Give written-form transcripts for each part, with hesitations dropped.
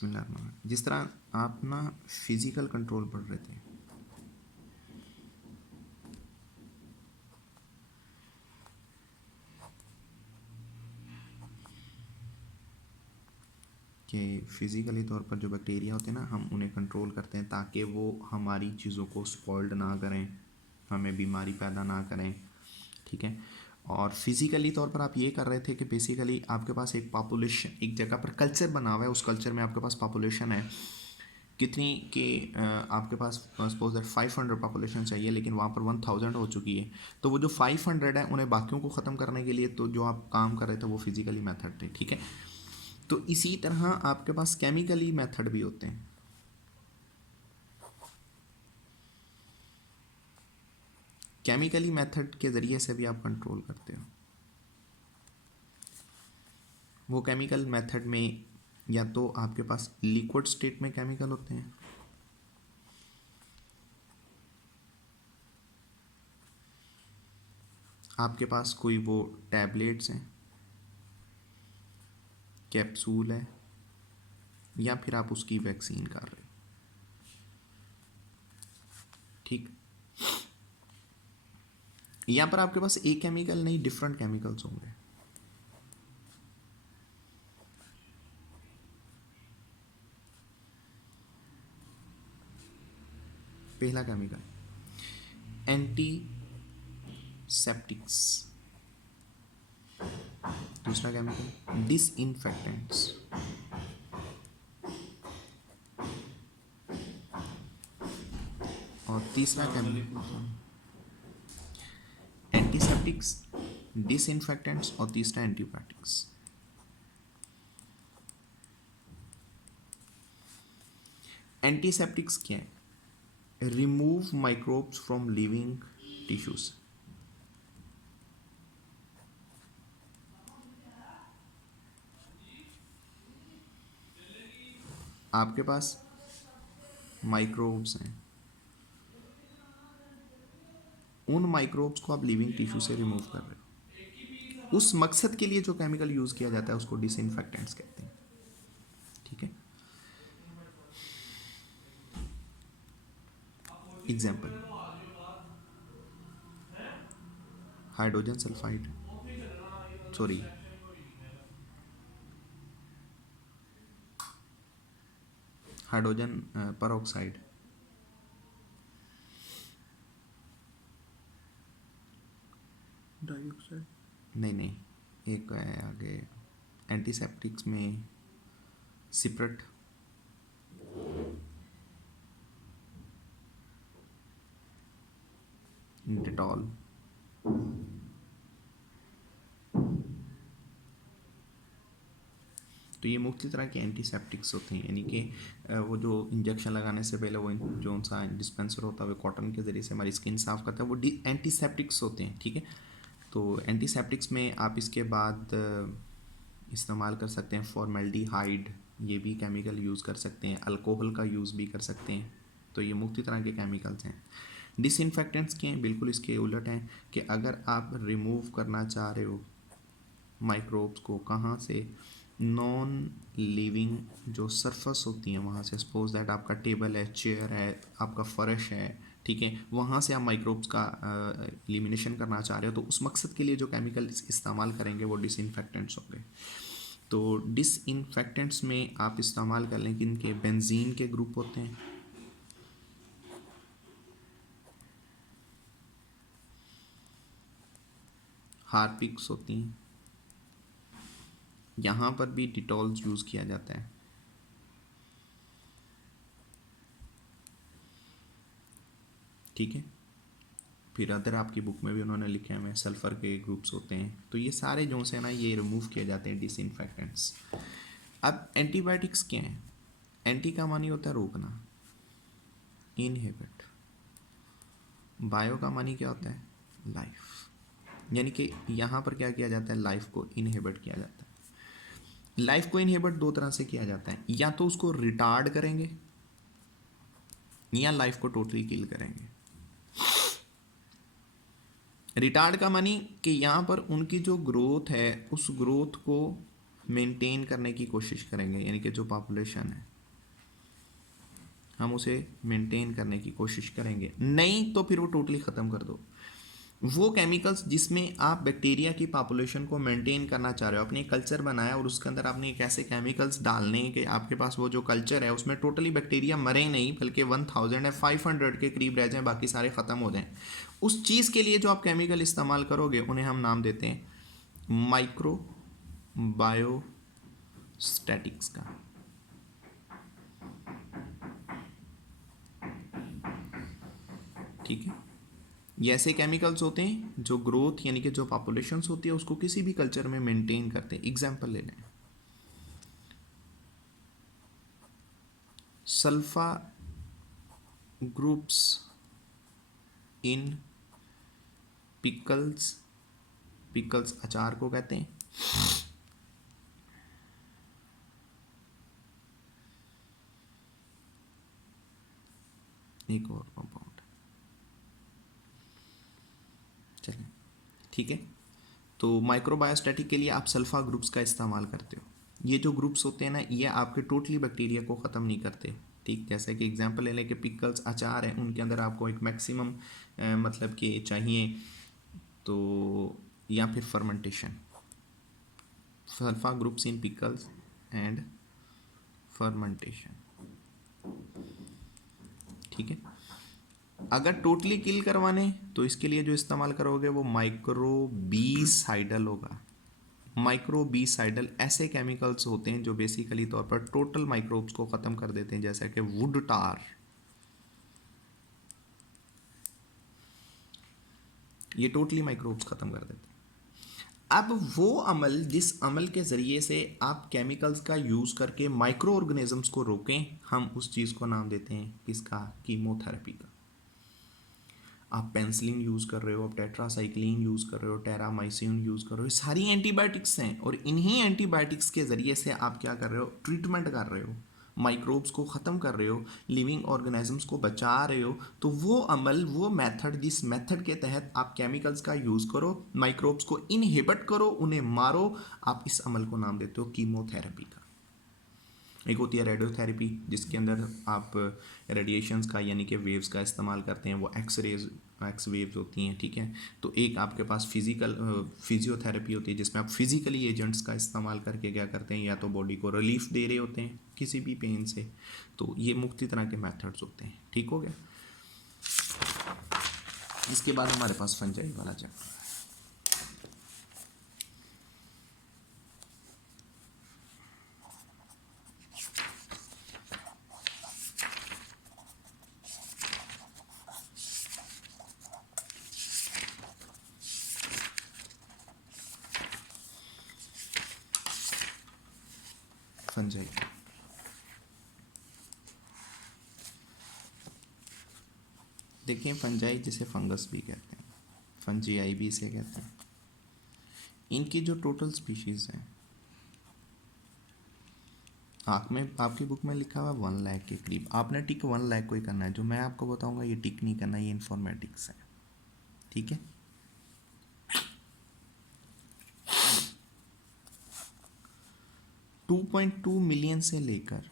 बिस्मिल्लाह। जिस तरह आप ना फिज़िकल कंट्रोल पढ़ रहे थे कि फ़िज़िकली तौर पर जो बैक्टीरिया होते हैं ना, हम उन्हें कंट्रोल करते हैं ताकि वो हमारी चीज़ों को स्पॉइल्ड ना करें, हमें बीमारी पैदा ना करें, ठीक है। और फिज़िकली तौर पर आप ये कर रहे थे कि बेसिकली आपके पास एक पॉपुलेशन, एक जगह पर कल्चर बना हुआ है, उस कल्चर में आपके पास पॉपुलेशन है कितनी कि आपके पास सपोज दैट 500 पॉपुलेशन चाहिए, लेकिन वहाँ पर 1000 हो चुकी है। तो वो जो 500 है उन्हें बाकियों को ख़त्म करने के लिए तो जो आप काम कर रहे थे वो फिज़िकली मेथड थे, ठीक है। तो इसी तरह आपके पास केमिकली मेथड भी होते हैं। केमिकली मेथड के ज़रिए से भी आप कंट्रोल करते हो। वो केमिकल मेथड में या तो आपके पास लिक्विड स्टेट में केमिकल होते हैं, आपके पास कोई वो टैबलेट्स हैं, कैप्सूल है, या फिर आप उसकी वैक्सीन कर रहे हो, ठीक। यहाँ पर आपके पास एक केमिकल नहीं, डिफरेंट केमिकल्स होंगे। पहला केमिकल एंटीसेप्टिक्स, दूसरा केमिकल डिसइंफेक्टेंट्स, और तीसरा केमिकल एंटीसेप्टिक्स, डिसइंफेक्टेंट्स और तीसरा एंटीबायोटिक्स। एंटीसेप्टिक्स क्या है? Remove microbes from living tissues. आपके पास माइक्रोब्स हैं, उन माइक्रोब्स को आप लिविंग टिश्यू से रिमूव कर रहे हो। उस मकसद के लिए जो केमिकल यूज किया जाता है उसको डिसइंफेक्टेंट्स कहते हैं, ठीक है। Example hydrogen sulphide, sorry hydrogen peroxide, dioxide, नहीं नहीं, एक है आगे एंटीसेप्टिक्स में सिप्रट, डिटॉल। तो ये मुख्य तरह के एंटीसेप्टिक्स होते हैं, यानी कि वो जो इंजेक्शन लगाने से पहले वो जो सा डिस्पेंसर होता है वो कॉटन के ज़रिए से हमारी स्किन साफ़ करता है, वो एंटीसेप्टिक्स होते हैं, ठीक है। तो एंटीसेप्टिक्स में आप इसके बाद इस्तेमाल कर सकते हैं फॉर्मेल्डिहाइड, ये भी केमिकल यूज़ कर सकते हैं, अल्कोहल का यूज़ भी कर सकते हैं। तो ये मुख्य तरह के केमिकल्स हैं। डिसइंफेक्टेंट्स के हैं, बिल्कुल इसके उलट हैं कि अगर आप रिमूव करना चाह रहे हो माइक्रोब्स को, कहाँ से? नॉन लिविंग जो सरफेस होती हैं वहाँ से। सपोज दैट आपका टेबल है, चेयर है, आपका फर्श है, ठीक है, वहाँ से आप माइक्रोब्स का एलिमिनेशन करना चाह रहे हो, तो उस मकसद के लिए जो केमिकल इस्तेमाल करेंगे वो डिसइंफेक्टेंट्स होंगे। तो डिसइंफेक्टेंट्स में आप इस्तेमाल कर लें कि इनके बेंजीन के ग्रुप होते हैं, हार्पिक्स होती हैं, यहाँ पर भी डिटॉल्स यूज़ किया जाता है, ठीक है। फिर अदर आपकी बुक में भी उन्होंने लिखे हुए हैं सल्फ़र के ग्रुप्स होते हैं। तो ये सारे जो से ना ये रिमूव किए जाते हैं डिसइंफेक्टेंट्स। अब एंटीबायोटिक्स क्या हैं? एंटी का मानी होता है रोकना, इनहिबिट। बायो का मानी क्या होता है? लाइफ। यानी कि यहाँ पर क्या किया जाता है? लाइफ को इनहिबिट किया जाता है। लाइफ को इनहिबिट दो तरह से किया जाता है, या तो उसको रिटार्ड करेंगे या लाइफ को टोटली किल करेंगे। रिटार्ड का मानी कि यहाँ पर उनकी जो ग्रोथ है उस ग्रोथ को मेंटेन करने की कोशिश करेंगे, यानी कि जो पॉपुलेशन है हम उसे मेंटेन करने की कोशिश करेंगे, नहीं तो फिर वो टोटली ख़त्म कर दो। वो केमिकल्स जिसमें आप बैक्टीरिया की पॉपुलेशन को मेंटेन करना चाह रहे हो, आपने एक कल्चर बनाया और उसके अंदर आपने एक ऐसे केमिकल्स डालने कि आपके पास वो जो कल्चर है उसमें टोटली बैक्टीरिया मरे नहीं, बल्कि 1000 या 500 के करीब रह जाएं, बाकी सारे ख़त्म हो जाएं। उस चीज़ के लिए जो आप केमिकल इस्तेमाल करोगे उन्हें हम नाम देते हैं माइक्रो बायोस्टैटिक्स का। ठीक है, ये ऐसे केमिकल्स होते हैं जो ग्रोथ यानी कि जो पॉपुलेशंस होती है उसको किसी भी कल्चर में मेंटेन करते हैं। एग्जांपल ले लें, sulpha groups in pickles, pickles अचार को कहते हैं। एक और कंपाउंड, चलिए ठीक है। तो माइक्रोबायोस्टैटिक के लिए आप सल्फा ग्रुप्स का इस्तेमाल करते हो। ये जो ग्रुप्स होते हैं ना, ये आपके टोटली बैक्टीरिया को ख़त्म नहीं करते। ठीक, जैसे कि एग्जांपल ले लें कि पिकल्स अचार है, उनके अंदर आपको एक मैक्सिमम मतलब कि चाहिए, तो या फिर fermentation, sulpha groups in pickles and fermentation. ठीक है, अगर टोटली किल करवाने तो इसके लिए जो इस्तेमाल करोगे वो माइक्रोबीसाइडल होगा। माइक्रोबीसाइडल ऐसे केमिकल्स होते हैं जो बेसिकली तौर पर टोटल माइक्रोब्स को ख़त्म कर देते हैं, जैसा कि वुड टार, ये टोटली माइक्रोब्स ख़त्म कर देते हैं। अब वो अमल, जिस अमल के ज़रिए से आप केमिकल्स का यूज़ करके माइक्रो ऑर्गेनिजम्स को रोकें, हम उस चीज़ को नाम देते हैं किसका, कीमोथेरेपी का। आप पेंसिलिन यूज़ कर रहे हो, आप टेट्रासाइक्लिन यूज़ कर रहे हो, टेरामाइसिन यूज़ कर रहे हो, ये सारी एंटीबायोटिक्स हैं, और इन्हीं एंटीबायोटिक्स के ज़रिए से आप क्या कर रहे हो, ट्रीटमेंट कर रहे हो, माइक्रोब्स को ख़त्म कर रहे हो, लिविंग ऑर्गेनिजम्स को बचा रहे हो। तो वो अमल, वो मेथड, जिस मेथड के तहत आप केमिकल्स का यूज़ करो, माइक्रोब्स को इनहिबिट करो, उन्हें मारो, आप इस अमल को नाम देते हो कीमोथेरेपी का। एक होती है रेडियोथेरेपी, जिसके अंदर आप रेडिएशंस का यानी कि वेव्स का इस्तेमाल करते हैं, वो एक्स वेव्स होती हैं। ठीक है, तो एक आपके पास फिजियोथेरेपी होती है, जिसमें आप फिजिकली एजेंट्स का इस्तेमाल करके क्या करते हैं, या तो बॉडी को रिलीफ दे रहे होते हैं किसी भी पेन से। तो ये मुख्तलिफ तरह के मेथड्स होते हैं। ठीक हो गया। इसके बाद हमारे पास फंजाई वाला चैप्टर। फंजाई, देखिए फंजाई जिसे फंगस भी कहते हैं, फंजीआई भी इसे कहते हैं। इनकी जो टोटल स्पीशीज़ हैं, आप में आपकी बुक में लिखा हुआ 1 लाख के करीब, आपने टिक 1 लाख को ही करना है। जो मैं आपको बताऊंगा ये टिक नहीं करना, ये इन्फॉर्मेटिक्स है। ठीक है, 2.2 मिलियन से लेकर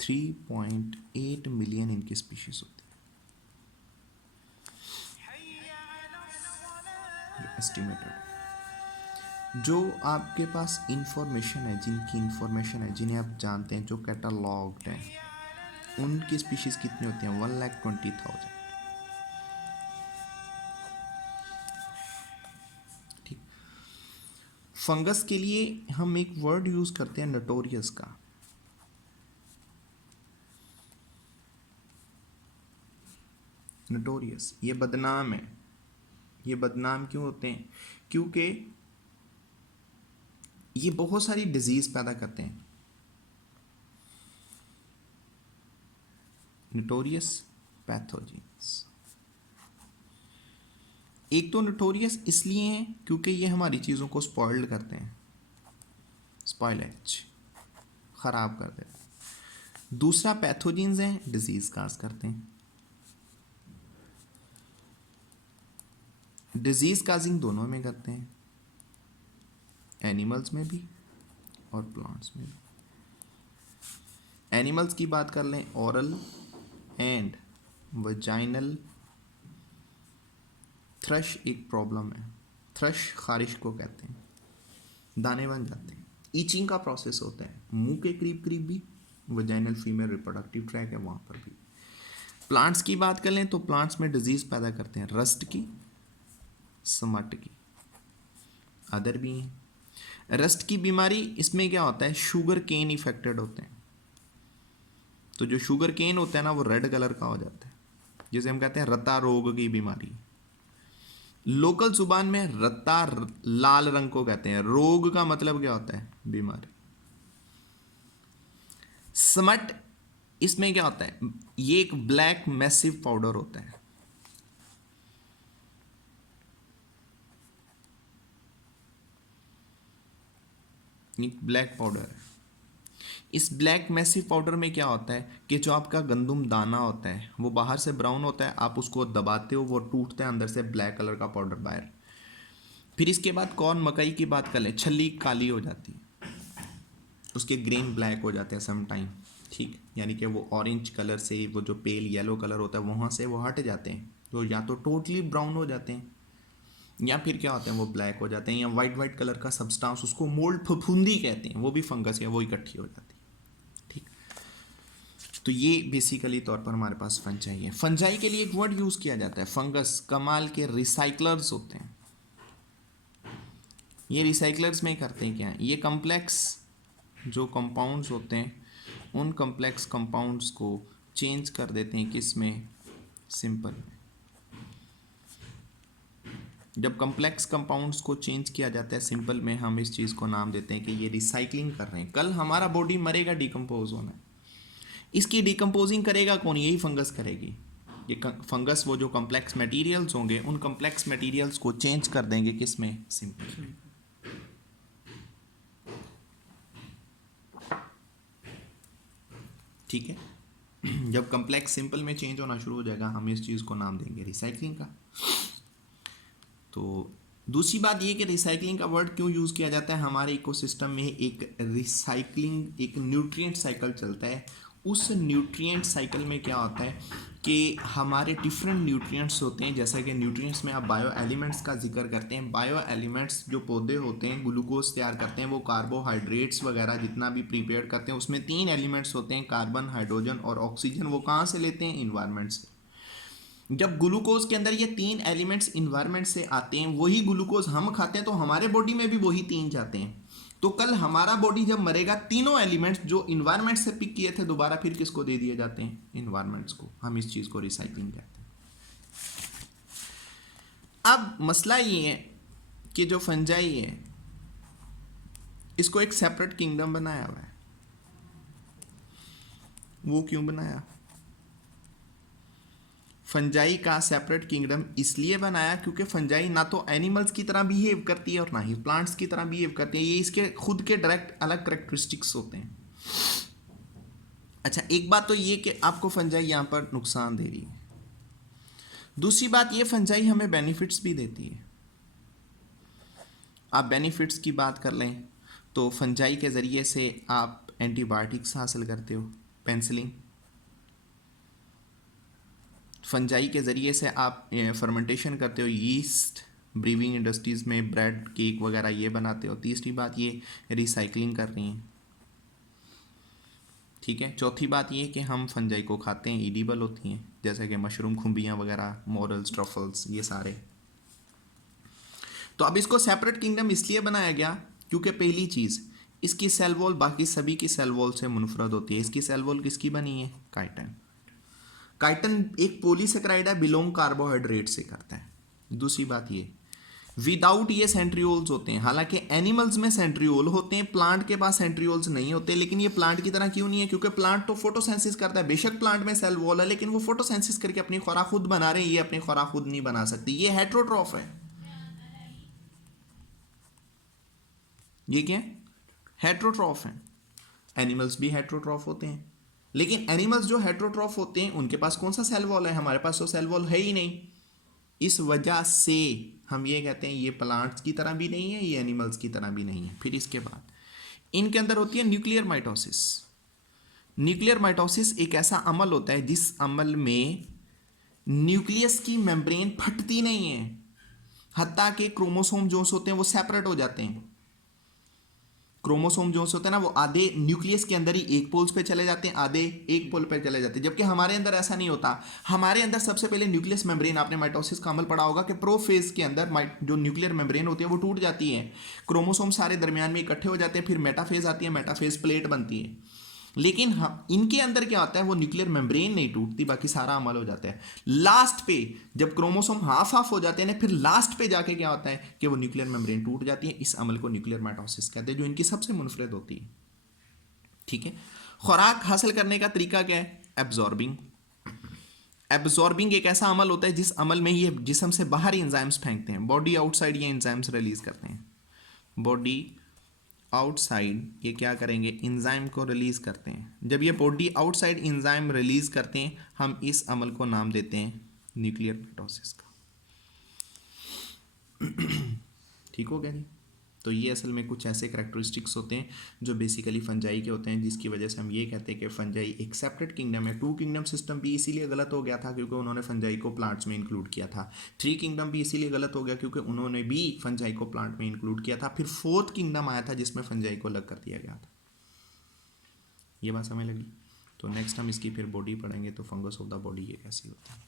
3.8 मिलियन इनकी स्पीशीज होती है, एस्टिमेटेड। जो आपके पास इंफॉर्मेशन है, जिनकी इंफॉर्मेशन है, जिन्हें आप जानते हैं, जो कैटलॉग्ड हैं, उनकी स्पीशीज कितनी होती हैं, 1,20,000। ठीक, फंगस के लिए हम एक वर्ड यूज करते हैं नोटोरियस का। नोटोरियस, ये बदनाम है। ये बदनाम क्यों होते हैं, क्योंकि ये बहुत सारी डिजीज पैदा करते हैं। नोटोरियस पैथोजेंस, एक तो नोटोरियस इसलिए हैं क्योंकि ये हमारी चीज़ों को स्पॉइल्ड करते हैं, स्पॉइलेज, ख़राब कर देते हैं। दूसरा पैथोजेंस हैं, डिजीज़ काज करते हैं। डिजीज़ काजिंग दोनों में करते हैं, एनिमल्स में भी और प्लांट्स में भी। एनिमल्स की बात कर लें, ओरल एंड वजाइनल थ्रश एक प्रॉब्लम है। थ्रश खारिश को कहते हैं, दाने बन जाते हैं, ईचिंग का प्रोसेस होता है मुंह के करीब करीब भी, वजाइनल फीमेल रिप्रोडक्टिव ट्रैक है वहाँ पर भी। प्लांट्स की बात कर लें तो प्लांट्स में डिजीज़ पैदा करते हैं रस्ट की, स्मट की, अदर भी हैं। रस्ट की बीमारी, इसमें क्या होता है, शुगर केन इफेक्टेड होते हैं, तो जो शुगर केन होता है ना वो रेड कलर का हो जाता है, जिसे हम कहते हैं रत्ता रोग की बीमारी। लोकल जुबान में रत्ता लाल रंग को कहते हैं, रोग का मतलब क्या होता है, बीमारी। स्मट, इसमें क्या होता है, ये एक ब्लैक मैसिव पाउडर होता है, एक ब्लैक पाउडर है। इस ब्लैक मैसिव पाउडर में क्या होता है कि जो आपका गंदुम दाना होता है वो बाहर से ब्राउन होता है, आप उसको दबाते हो वो टूटता है, अंदर से ब्लैक कलर का पाउडर बाहर। फिर इसके बाद कॉर्न, मकई की बात कर लें, छल्ली काली हो जाती है, उसके ग्रेन ब्लैक हो जाते हैं सम टाइम, ठीक, यानी कि वो ऑरेंज कलर से वो जो पेल येलो कलर होता है वहाँ से वो हट जाते हैं, तो या तो टोटली ब्राउन हो जाते हैं या फिर क्या होते हैं वो ब्लैक हो जाते हैं, या वाइट वाइट कलर का सब्सटेंस, उसको मोल्ड फफूंदी कहते हैं, वो भी फंगस है, वो इकट्ठी हो जाती है, ठीक। तो ये बेसिकली तौर पर हमारे पास फंजाई है। फंजाई के लिए एक वर्ड यूज़ किया जाता है फंगस, कमाल के रिसाइकलर्स होते हैं। ये रिसाइकलर्स में करते हैं क्या, ये कम्प्लेक्स जो कंपाउंड्स होते हैं उन कम्प्लेक्स कंपाउंड्स को चेंज कर देते हैं, किस में, सिंपल में। जब कम्प्लेक्स कंपाउंड्स को चेंज किया जाता है सिंपल में, हम इस चीज़ को नाम देते हैं कि ये रिसाइकलिंग कर रहे हैं। कल हमारा बॉडी मरेगा, डिकम्पोज होना है, इसकी डिकम्पोजिंग करेगा कौन, यही फंगस करेगी। ये फंगस वो जो कम्प्लेक्स मटेरियल्स होंगे उन कम्प्लेक्स मटेरियल्स को चेंज कर देंगे, किस में, सिंपल में। ठीक है, जब कम्प्लेक्स सिंपल में चेंज होना शुरू हो जाएगा हम इस चीज़ को नाम देंगे रिसाइकलिंग का। तो दूसरी बात ये कि रिसाइकलिंग का वर्ड क्यों यूज़ किया जाता है, हमारे इकोसिस्टम में एक रिसाइकलिंग, एक न्यूट्रिएंट साइकिल चलता है। उस न्यूट्रिएंट साइकिल में क्या होता है कि हमारे डिफरेंट न्यूट्रिएंट्स होते हैं, जैसा कि न्यूट्रिएंट्स में आप बायो एलिमेंट्स का जिक्र करते हैं। बायो एलिमेंट्स जो पौधे होते हैं ग्लूकोज तैयार करते हैं, वो कार्बोहाइड्रेट्स वगैरह जितना भी प्रिपेयर करते हैं, उसमें 3 एलिमेंट्स होते हैं, कार्बन, हाइड्रोजन और ऑक्सीजन। वो कहाँ से लेते हैं, इन्वायरमेंट से। जब ग्लूकोज के अंदर ये 3 एलिमेंट्स इन्वायरमेंट से आते हैं, वही ग्लूकोज हम खाते हैं, तो हमारे बॉडी में भी वही 3 जाते हैं। तो कल हमारा बॉडी जब मरेगा, तीनों एलिमेंट्स जो इन्वायरमेंट से पिक किए थे दोबारा फिर किसको दे दिए जाते हैं, इन्वायरमेंट्स को। हम इस चीज़ को रिसाइकलिंग कहते हैं। अब मसला ये है कि जो फंजाई है इसको एक सेपरेट किंगडम बनाया हुआ है। वो क्यों बनाया, फंजाई का सेपरेट किंगडम इसलिए बनाया क्योंकि फंजाई ना तो एनिमल्स की तरह बिहेव करती है और ना ही प्लांट्स की तरह बिहेव करती है। ये इसके खुद के डायरेक्ट अलग करेक्टरिस्टिक्स होते हैं। अच्छा, एक बात तो ये कि आपको फंजाई यहाँ पर नुकसान दे रही है, दूसरी बात ये फंजाई हमें बेनिफिट्स भी देती है। आप बेनिफिट्स की बात कर लें तो फंजाई के ज़रिए से आप एंटीबायोटिक्स हासिल करते हो, पेंसिलिन। फंजाई के ज़रिए से आप फर्मेंटेशन करते हो, यीस्ट, ब्रीविंग इंडस्ट्रीज़ में ब्रेड, केक वगैरह ये बनाते हो। तीसरी बात ये रिसाइकलिंग कर रही हैं, ठीक है। चौथी बात ये कि हम फंजाई को खाते हैं, ईडिबल होती हैं, जैसे कि मशरूम, खुम्बियाँ वगैरह, मोरल्स, ट्रफल्स, ये सारे। तो अब इसको सेपरेट किंगडम इसलिए बनाया गया क्योंकि पहली चीज़, इसकी सेल वॉल बाकी सभी की सेल वॉल से मुनफरद होती है। इसकी सेल वॉल किसकी बनी है, काइटन। काइटन एक पॉलीसेकेराइड है, बिलोंग कार्बोहाइड्रेट से करता है। दूसरी बात ये, विदाउट ये सेंट्रियोल्स होते हैं। हालांकि एनिमल्स में सेंट्रियोल होते हैं, प्लांट के पास सेंट्रियोल्स नहीं होते। लेकिन ये प्लांट की तरह क्यों नहीं है, क्योंकि प्लांट तो फोटोसेंसिस करता है। बेशक प्लांट में सेल वॉल है लेकिन वो फोटोसेंसिस करके अपनी खुराक खुद बना रहे हैं, ये अपनी खुराक खुद नहीं बना सकती। ये हेट्रोट्रॉफ है। ये क्या है, हेट्रोट्रॉफ है। एनिमल्स भी हेट्रोट्रॉफ होते हैं, लेकिन एनिमल्स जो हेट्रोट्रॉफ होते हैं उनके पास कौन सा सेल वॉल है, हमारे पास तो सेल वॉल है ही नहीं। इस वजह से हम ये कहते हैं ये प्लांट्स की तरह भी नहीं है, ये एनिमल्स की तरह भी नहीं है। फिर इसके बाद इनके अंदर होती है न्यूक्लियर माइटोसिस। न्यूक्लियर माइटोसिस एक ऐसा अमल होता है जिस अमल में न्यूक्लियस की मेम्ब्रेन फटती नहीं है, हत्ता के क्रोमोसोम जो होते हैं वो सेपरेट हो जाते हैं। क्रोमोसोम जो होते हैं ना वो आधे न्यूक्लियस के अंदर ही एक पोल्स पे चले जाते हैं, आधे एक पोल पे चले जाते हैं, जबकि हमारे अंदर ऐसा नहीं होता। हमारे अंदर सबसे पहले न्यूक्लियस मेम्ब्रेन, आपने माइटोसिस का अमल पढ़ा होगा कि प्रोफेज के अंदर जो न्यूक्लियर मेम्ब्रेन होती है वो टूट जाती है, क्रोमोसोम सारे दरमियान में इकट्ठे हो जाते हैं, फिर मेटाफेज आती है, मेटाफेज प्लेट बनती है। लेकिन हम इनके अंदर क्या होता है, वो न्यूक्लियर मेम्ब्रेन नहीं टूटती, बाकी सारा अमल हो जाता है। लास्ट पे जब क्रोमोसोम हाफ हाफ हो जाते हैं ना, फिर लास्ट पे जाके क्या होता है कि वो न्यूक्लियर मेम्ब्रेन टूट जाती है। इस अमल को न्यूक्लियर माइटोसिस कहते हैं, जो इनकी सबसे मुनफरिद होती है। ठीक है। खुराक हासिल करने का तरीका क्या है? एब्जॉर्बिंग। एब्जॉर्बिंग एक ऐसा अमल होता है जिस अमल में ये जिस्म से बाहर एंजाइम्स फेंकते हैं, बॉडी आउटसाइड ये एंजाइम्स रिलीज करते हैं। बॉडी आउटसाइड ये क्या करेंगे, इंजाइम को रिलीज करते हैं। जब ये बॉडी आउटसाइड इंजाइम रिलीज करते हैं, हम इस अमल को नाम देते हैं न्यूक्लियर माइटोसिस का। ठीक हो गया जी। तो ये असल में कुछ ऐसे करैक्टरिस्टिक्स होते हैं जो बेसिकली फंजाई के होते हैं, जिसकी वजह से हम ये कहते हैं कि फंजाई एक सेपरेट किंगडम है। 2 किंगडम सिस्टम भी इसीलिए गलत हो गया था क्योंकि उन्होंने फंजाई को प्लांट्स में इंक्लूड किया था। 3 किंगडम भी इसीलिए गलत हो गया क्योंकि उन्होंने भी फंजाई को प्लांट में इंक्लूड किया था। फिर 4th किंगडम आया था जिसमें फंजाई को अलग कर दिया गया था। ये बात समझ लगी? तो नेक्स्ट हम इसकी फिर बॉडी पढ़ेंगे, तो फंगस ऑफ द बॉडी ये कैसी होता है।